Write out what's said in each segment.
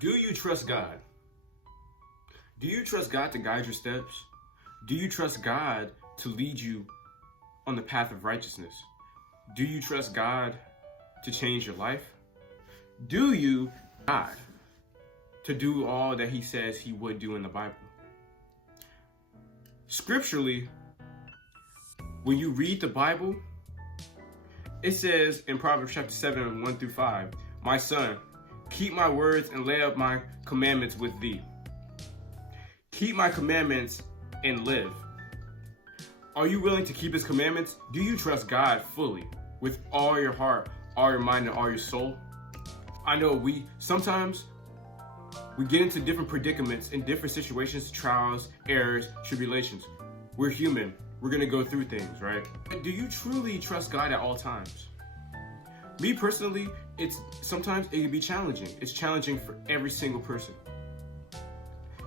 Do you trust God? Do you trust God to guide your steps? Do you trust God to lead you on the path of righteousness? Do you trust God to change your life? Do you God to do all that he says he would do in the Bible? Scripturally, when you read the Bible, it says in Proverbs chapter 7, 1 through 5, "My son, keep my words and lay up my commandments with thee. Keep my commandments and live." Are you willing to keep his commandments? Do you trust God fully with all your heart, all your mind, and all your soul? I know sometimes we get into different predicaments in different situations, trials, errors, tribulations. We're human. We're going to go through things, right? But do you truly trust God at all times? Me personally, sometimes it can be challenging. It's challenging for every single person,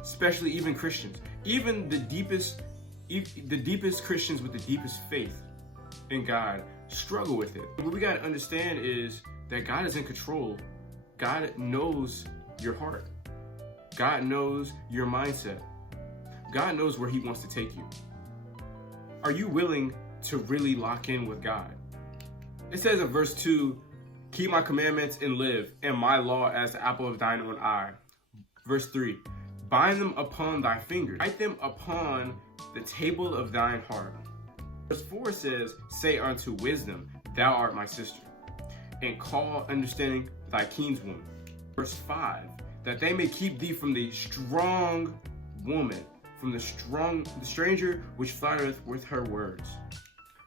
especially even Christians. Even the deepest Christians with the deepest faith in God struggle with it. What we got to understand is that God is in control. God knows your heart. God knows your mindset. God knows where he wants to take you. Are you willing to really lock in with God? It says in verse 2, "Keep my commandments and live, and my law as the apple of thine own eye." Verse 3, "Bind them upon thy fingers, write them upon the table of thine heart." Verse 4 says, "Say unto wisdom, thou art my sister, and call understanding thy kinswoman." Verse 5, "That they may keep thee from the strong woman, from the stranger which flattereth with her words."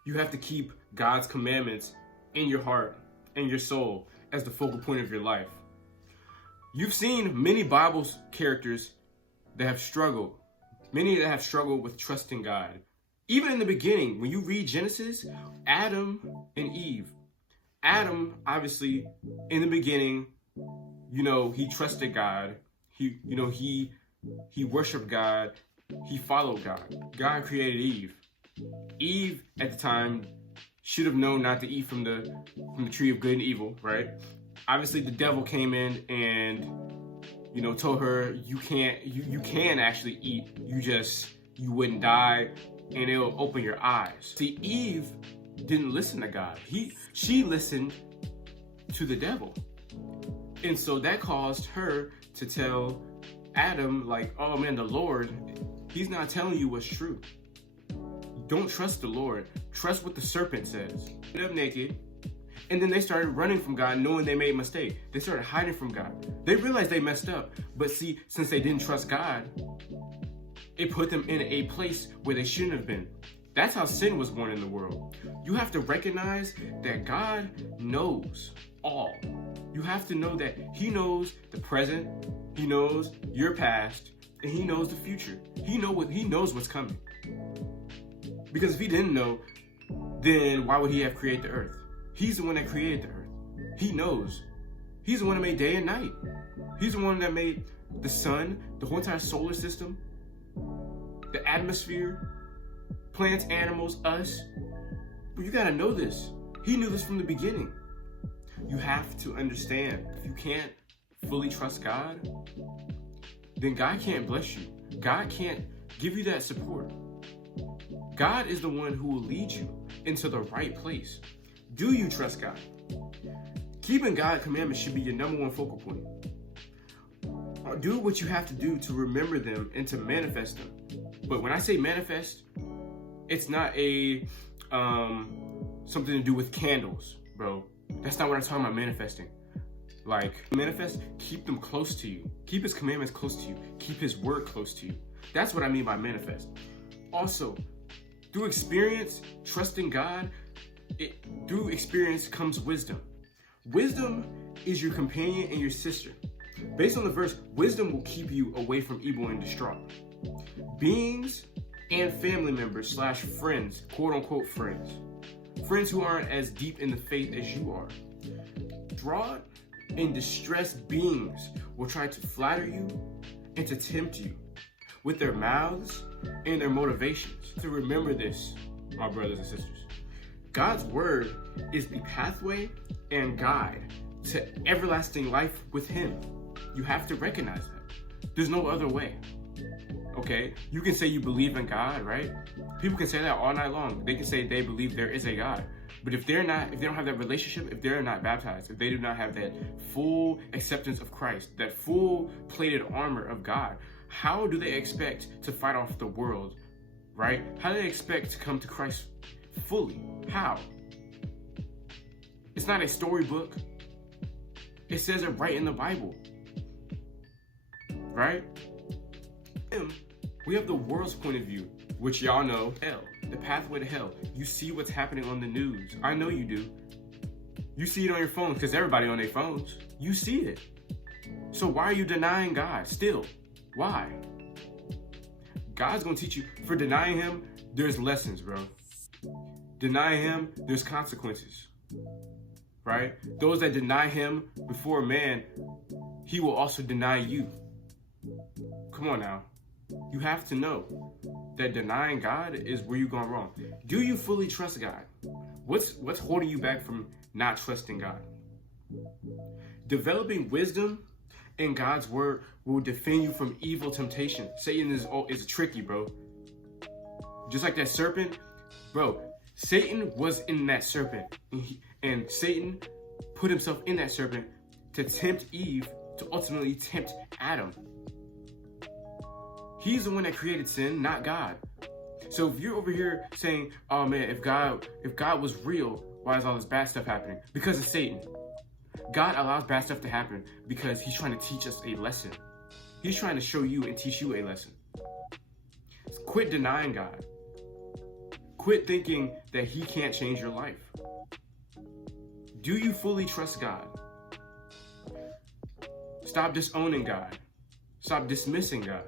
You have to keep God's commandments in your heart and your soul as the focal point of your life. You've seen many Bible characters that have struggled, many that have struggled with trusting God. Even in the beginning, when you read Genesis, Adam and Eve. Adam, obviously, in the beginning, he trusted God. He worshiped God. He followed God. God created Eve. Eve, at the time, should have known not to eat from the tree of good and evil, right? Obviously, the devil came in and, told her you can actually eat. You wouldn't die, and it'll open your eyes. See, Eve didn't listen to God. She listened to the devil. And so that caused her to tell Adam, "Oh man, the Lord, he's not telling you what's true. Don't trust the Lord. Trust what the serpent says." They ended up naked, and then they started running from God, knowing they made a mistake. They started hiding from God. They realized they messed up, but see, since they didn't trust God, it put them in a place where they shouldn't have been. That's how sin was born in the world. You have to recognize that God knows all. You have to know that he knows the present, he knows your past, and he knows the future. He knows what's coming. Because if he didn't know, then why would he have created the earth? He's the one that created the earth. He knows. He's the one that made day and night. He's the one that made the sun, the whole entire solar system, the atmosphere, plants, animals, us. But you gotta know this. He knew this from the beginning. You have to understand, if you can't fully trust God, then God can't bless you. God can't give you that support. God is the one who will lead you into the right place. Do you trust God? Keeping God's commandments should be your number one focal point. Do what you have to do to remember them and to manifest them. But when I say manifest, it's not something to do with candles, bro. That's not what I'm talking about manifesting. Manifest, keep them close to you. Keep his commandments close to you. Keep his word close to you. That's what I mean by manifest. Also, through experience, trusting God, through experience comes wisdom. Wisdom is your companion and your sister. Based on the verse, wisdom will keep you away from evil and distraught. Beings and family members / friends, quote unquote friends who aren't as deep in the faith as you are. Distraught and distressed beings will try to flatter you and to tempt you with their mouths and their motivations. To remember this, my brothers and sisters, God's word is the pathway and guide to everlasting life with him. You have to recognize that. There's no other way. Okay? You can say you believe in God, right? People can say that all night long. They can say they believe there is a God. But if they don't have that relationship, if they're not baptized, if they do not have that full acceptance of Christ, that full plated armor of God, how do they expect to fight off the world, right? How do they expect to come to Christ fully? How? It's not a storybook. It says it right in the Bible, right? And we have the world's point of view, which y'all know, hell, the pathway to hell. You see what's happening on the news. I know you do. You see it on your phone because everybody on their phones. You see it. So why are you denying God still? Why? God's going to teach you. For denying him, there's lessons, bro. Denying him, there's consequences. Right? Those that deny him before man, he will also deny you. Come on now. You have to know that denying God is where you've gone wrong. Do you fully trust God? What's holding you back from not trusting God? Developing wisdom in God's word will defend you from evil temptation. Satan is tricky, bro. Just like that serpent, bro. Satan was in that serpent, and Satan put himself in that serpent to tempt Eve, to ultimately tempt Adam. He's the one that created sin, not God. So if you're over here saying, oh man, if God was real, why is all this bad stuff happening? Because of Satan. God allows bad stuff to happen because he's trying to teach us a lesson. He's trying to show you and teach you a lesson. Quit denying God. Quit thinking that he can't change your life. Do you fully trust God? Stop disowning God. Stop dismissing God.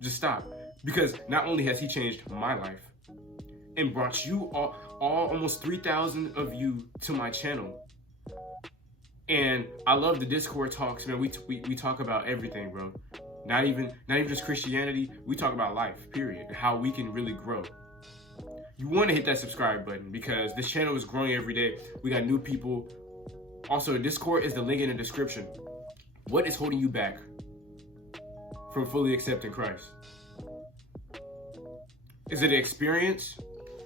Just stop. Because not only has he changed my life and brought you all almost 3,000 of you to my channel. And I love the Discord talks, man. We talk about everything, bro. Not even just Christianity. We talk about life, period. How we can really grow. You want to hit that subscribe button because this channel is growing every day. We got new people. Also, Discord is the link in the description. What is holding you back from fully accepting Christ? Is it an experience?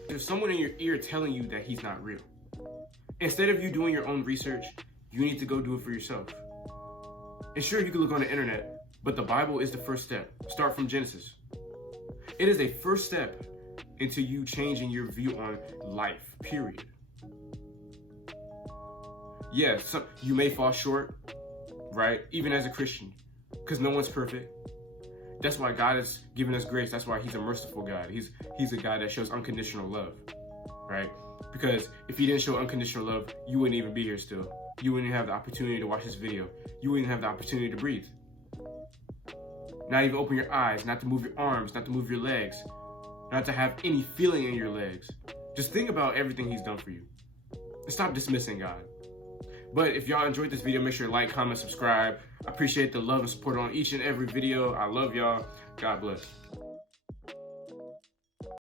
There's someone in your ear telling you that he's not real. Instead of you doing your own research, you need to go do it for yourself. And sure, you can look on the internet, but the Bible is the first step. Start from Genesis. It is a first step into you changing your view on life, period. Yes, you may fall short, right? Even as a Christian, because no one's perfect. That's why God has given us grace. That's why he's a merciful God. He's a God that shows unconditional love, right? Because if he didn't show unconditional love, you wouldn't even be here still. You wouldn't have the opportunity to watch this video. You wouldn't have the opportunity to breathe. Not even open your eyes, not to move your arms, not to move your legs, not to have any feeling in your legs. Just think about everything he's done for you. And stop dismissing God. But if y'all enjoyed this video, make sure to like, comment, subscribe. I appreciate the love and support on each and every video. I love y'all. God bless.